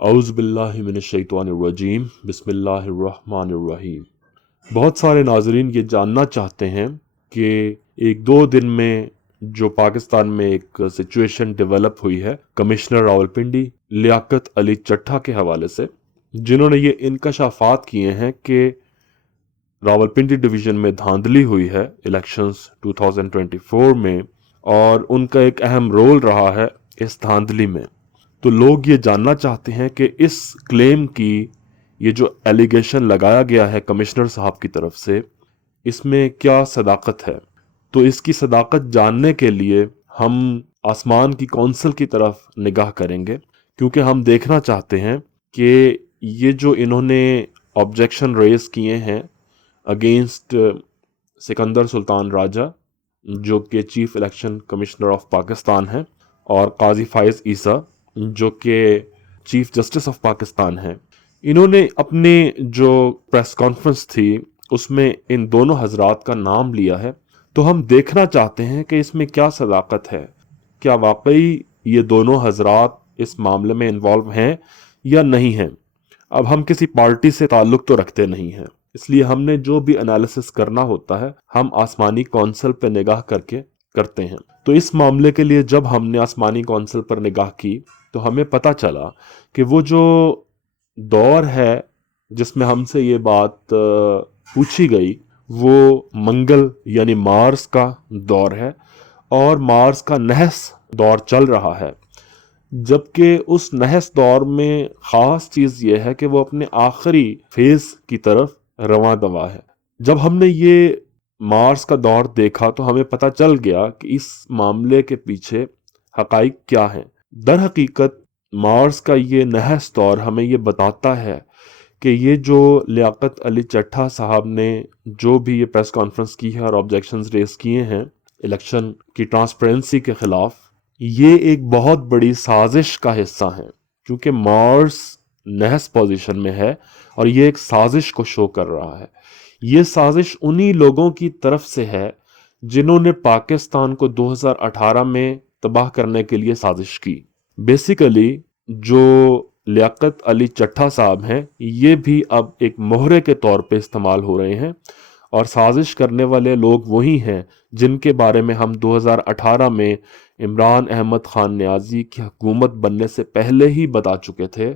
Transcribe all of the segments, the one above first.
औज़ु बिल्लाहि मिनश्शैतानिर्रजीम बिस्मिल्लाहिर्रहमानिर्रहीम। बहुत सारे नाज़रीन ये जानना चाहते हैं कि एक दो दिन में जो पाकिस्तान में एक सिचुएशन डेवलप हुई है कमिश्नर रावलपिंडी लियाकत अली चट्ठा के हवाले से, जिन्होंने ये इंकशाफात किए हैं कि रावलपिंडी डिवीज़न में धांधली हुई है इलेक्शंस 2024 में और उनका एक अहम रोल रहा है इस धांधली में। तो लोग ये जानना चाहते हैं कि इस क्लेम की, ये जो एलिगेशन लगाया गया है कमिश्नर साहब की तरफ से, इसमें क्या सदाकत है। तो इसकी सदाकत जानने के लिए हम आसमान की कौंसिल की तरफ निगाह करेंगे, क्योंकि हम देखना चाहते हैं कि ये जो इन्होंने ऑब्जेक्शन रेज किए हैं अगेंस्ट सिकंदर सुल्तान राजा, जो कि chief election commissioner of Pakistan हैं, और काजी फाइज ईसा, जो कि चीफ जस्टिस ऑफ पाकिस्तान हैं, इन्होंने अपने जो प्रेस कॉन्फ्रेंस थी उसमें इन दोनों हजरात का नाम लिया है। तो हम देखना चाहते हैं कि इसमें क्या सदाकत है, क्या वाकई ये दोनों हजरात इस मामले में इन्वॉल्व हैं या नहीं हैं। अब हम किसी पार्टी से ताल्लुक़ तो रखते नहीं हैं, इसलिए हमने जो भी एनालिसिस करना होता है हम आसमानी कौंसिल पर निगाह करके करते हैं। तो इस मामले के लिए जब हमने आसमानी कौंसिल पर निगाह की तो हमें पता चला कि वो जो दौर है जिसमें हमसे ये बात पूछी गई वो मंगल यानी मार्स का दौर है, और मार्स का नहस दौर चल रहा है। जबकि उस नहस दौर में ख़ास चीज़ ये है कि वो अपने आखिरी फेज़ की तरफ रवां दवा है। जब हमने ये मार्स का दौर देखा तो हमें पता चल गया कि इस मामले के पीछे हक़ाइक़ क्या हैं। दर हकीकत मार्स का ये नहस दौर हमें ये बताता है कि ये जो लियाकत अली चट्ठा साहब ने जो भी ये प्रेस कॉन्फ्रेंस की है और ऑब्जेक्शंस रेस किए हैं इलेक्शन की ट्रांसपेरेंसी के ख़िलाफ़, ये एक बहुत बड़ी साजिश का हिस्सा है, क्योंकि मार्स नहस पोजीशन में है और ये एक साजिश को शो कर रहा है। ये साजिश उन्हीं लोगों की तरफ से है जिन्होंने पाकिस्तान को 2018 में तबाह करने के लिए साजिश की। बेसिकली जो लियाकत अली चट्ठा साहब हैं ये भी अब एक मोहरे के तौर पे इस्तेमाल हो रहे हैं, और साजिश करने वाले लोग वही हैं जिनके बारे में हम 2018 में इमरान अहमद खान नियाज़ी की हुकूमत बनने से पहले ही बता चुके थे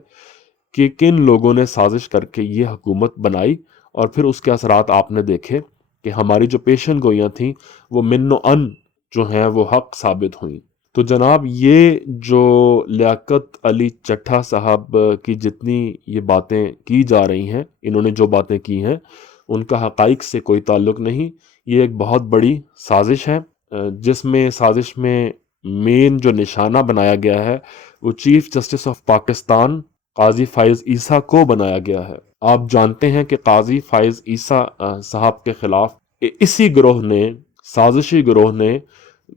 कि किन लोगों ने साजिश करके ये हुकूमत बनाई, और फिर उसके असरात आपने देखे कि हमारी जो पेशन गोइयाँ थीं वो मिन्नो अन जो हैं वो हक साबित हुई। तो जनाब, ये जो लियाकत अली चट्ठा साहब की जितनी ये बातें की जा रही हैं, इन्होंने जो बातें की हैं उनका हक़ाइक़ से कोई ताल्लुक़ नहीं। ये एक बहुत बड़ी साजिश है, जिसमें साजिश में मेन जो निशाना बनाया गया है वो चीफ जस्टिस ऑफ पाकिस्तान काजी फाइज ईसा को बनाया गया है। आप जानते हैं कि काजी फाइज ईसा साहब के खिलाफ इसी गिरोह ने, साजिशी गिरोह ने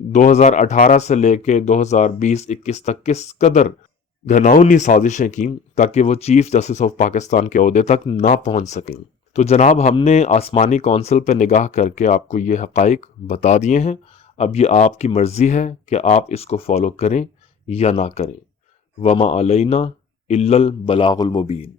2018 से लेके 2020-21 तक किस कदर घिनौनी साजिशें की ताकि वो चीफ जस्टिस ऑफ पाकिस्तान के ओहदे तक ना पहुंच सकें। तो जनाब, हमने आसमानी कौंसिल पर निगाह करके आपको ये हक़ाइक़ बता दिए हैं। अब ये आपकी मर्ज़ी है कि आप इसको फॉलो करें या ना करें। वमा अलैना इल्लल बलागुल मुबीन।